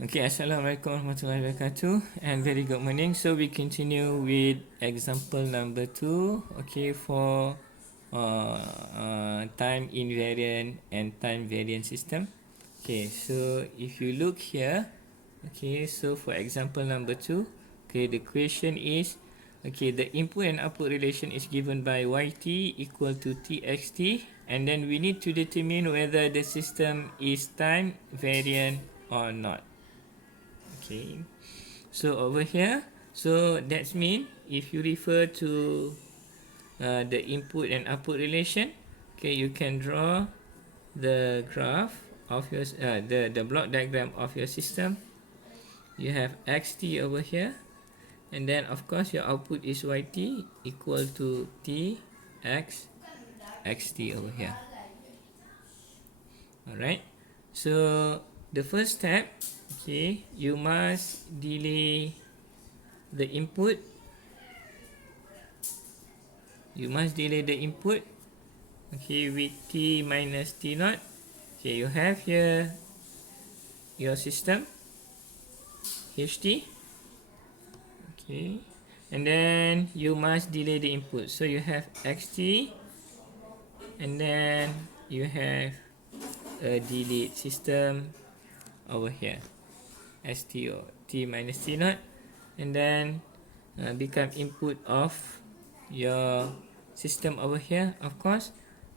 Okay, Assalamualaikum warahmatullahi wabarakatuh and very good morning. So we continue with example number 2. Okay, for time invariant and time variant system. Okay, so if you look here, okay, so for example number 2, okay, the question is, okay, the input and output relation is given by yt equal to txt, and then we need to determine whether the system is time variant or not. Okay, so over here, so that's mean if you refer to the input and output relation, okay, you can draw the graph of your the block diagram of your system. You have xt over here, and then of course your output is yt equal to t x xt over here. Alright, so the first step, okay, you must delay the input. You must delay the input, okay, with t minus t naught. Okay, you have here your system ht, okay, and then you must delay the input. So you have xt, and then you have a delayed system over here, st or t minus t naught, and then become input of your system over here, of course.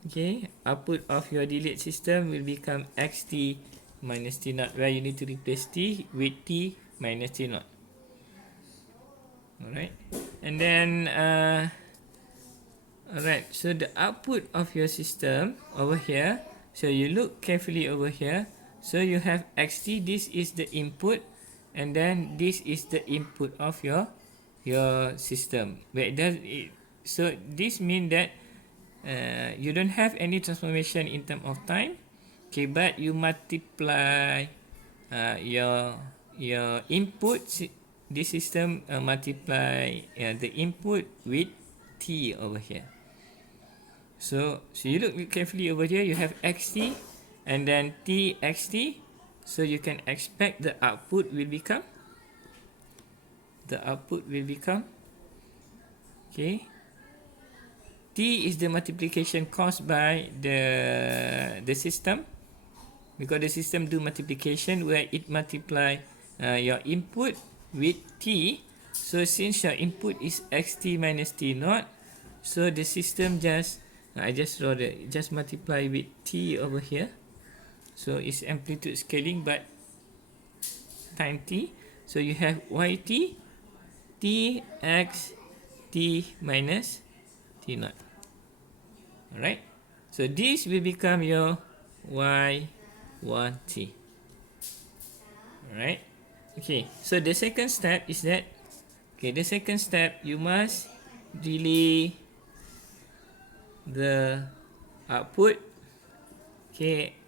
Okay, output of your delayed system will become xt minus t naught, where you need to replace t with t minus t naught. Alright, and then alright, so the output of your system over here, so you look carefully over here. So you have xt, this is the input, and then this is the input of your system. But so this means that you don't have any transformation in terms of time, okay, but you multiply your input. This system multiply the input with t over here. So you look carefully over here, you have xt and then t xt, so you can expect the output will become okay, t is the multiplication caused by the system, because the system do multiplication where it multiply your input with t. So since your input is xt minus t naught, so the system just just multiply with t over here. So it's amplitude scaling but time t. So you have yt t x t minus t naught. Alright, so this will become your y1t. Alright, okay, so the second step is that, okay, the second step, you must delay the output, okay,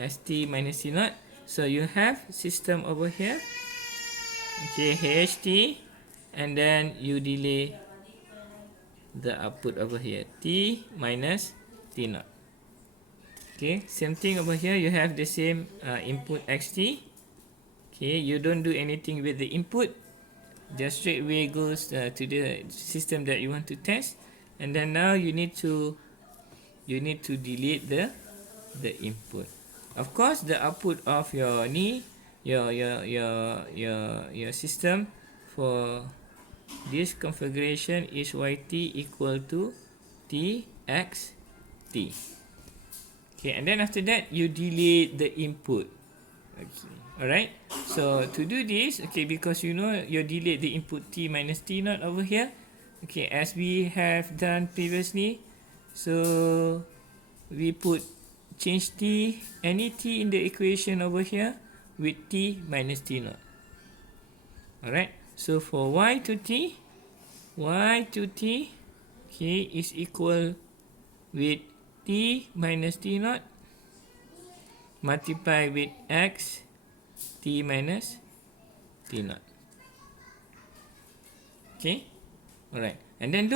st minus t naught. So you have system over here, okay, ht, and then you delay the output over here, t minus t naught. Okay, same thing over here, you have the same input xt. Okay, you don't do anything with the input, just straight away goes to the system that you want to test, and then now you need to delete the input. Of course, the output of your your system for this configuration is yt equal to t x t. Okay, and then after that you delete the input. Okay, alright, so to do this, okay, because you know you delete the input t minus t naught over here, okay, as we have done previously. So we change t, any t in the equation over here with t minus t naught. Alright, so for y to t, okay, is equal with t minus t naught multiply with x t minus t naught. Okay, alright, and then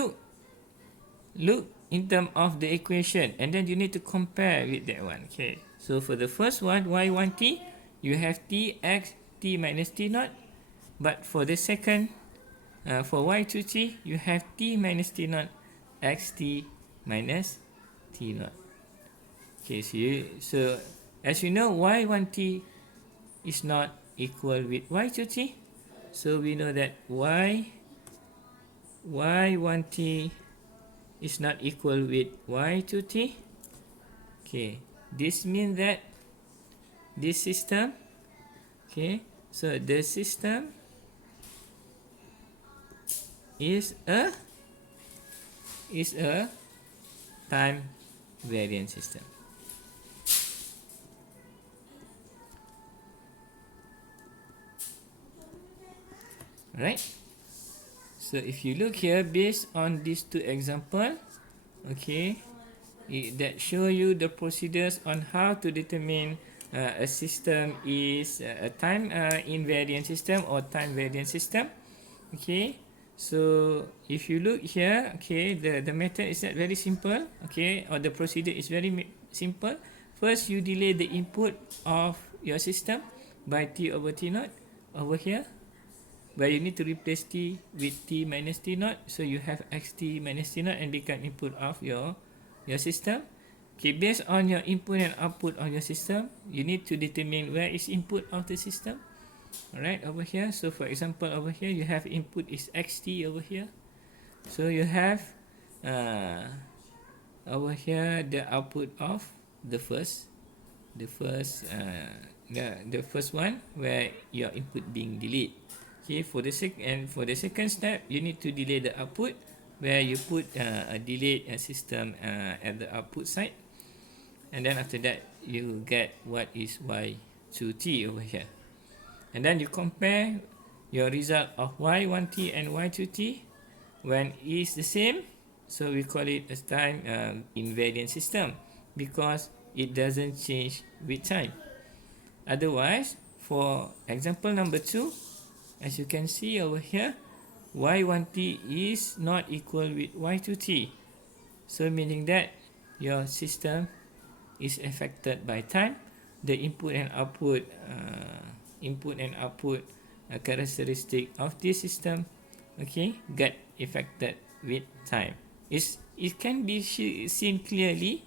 look in terms of the equation, and then you need to compare with that one. Okay, so for the first one, y1t you have t x t minus t naught, but for the second, for y to t, you have t minus t naught x t minus t naught. Okay, so as you know, y1t is not equal with y2t, so we know that y1t is not equal with y2t. Okay, this means that this system, okay, so the system is a time variant system. Right? So if you look here, based on these two examples, okay, that show you the procedures on how to determine a system is a time invariant system or time variant system. Okay, so if you look here, okay, the method is not very simple, okay, or the procedure is very simple. First, you delay the input of your system by t over t naught over here, where you need to replace t with t minus t naught, so you have xt minus t naught and become input of your system. Okay, based on your input and output of your system, you need to determine where is input of the system. Alright, over here, so for example, over here you have input is xt over here, so you have over here the output of the first one where your input being delayed. Okay, for the second step, you need to delay the output where you put a delayed system at the output side, and then after that you get what is y2t over here, and then you compare your result of y1t and y2t. When it is the same, so we call it a time invariant system because it doesn't change with time. Otherwise, for example number 2, as you can see over here, y1t is not equal with y2t, so meaning that your system is affected by time. The input and output characteristic of this system, okay, get affected with time. It can be seen clearly,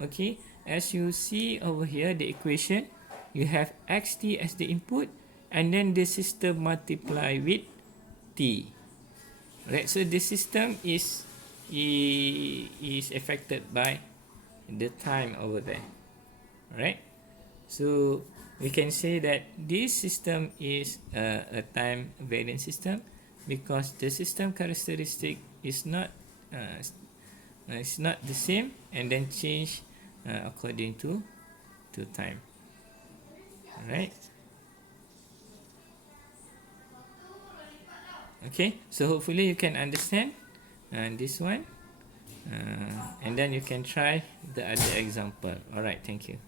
okay, as you see over here the equation. You have xt as the input, and then the system multiply with t. Right, so the system is affected by the time over there. Right, so we can say that this system is a time variant system because the system characteristic is not the same and then change according to time. Alright. Okay, so hopefully you can understand this one, and then you can try the other example. Alright, thank you.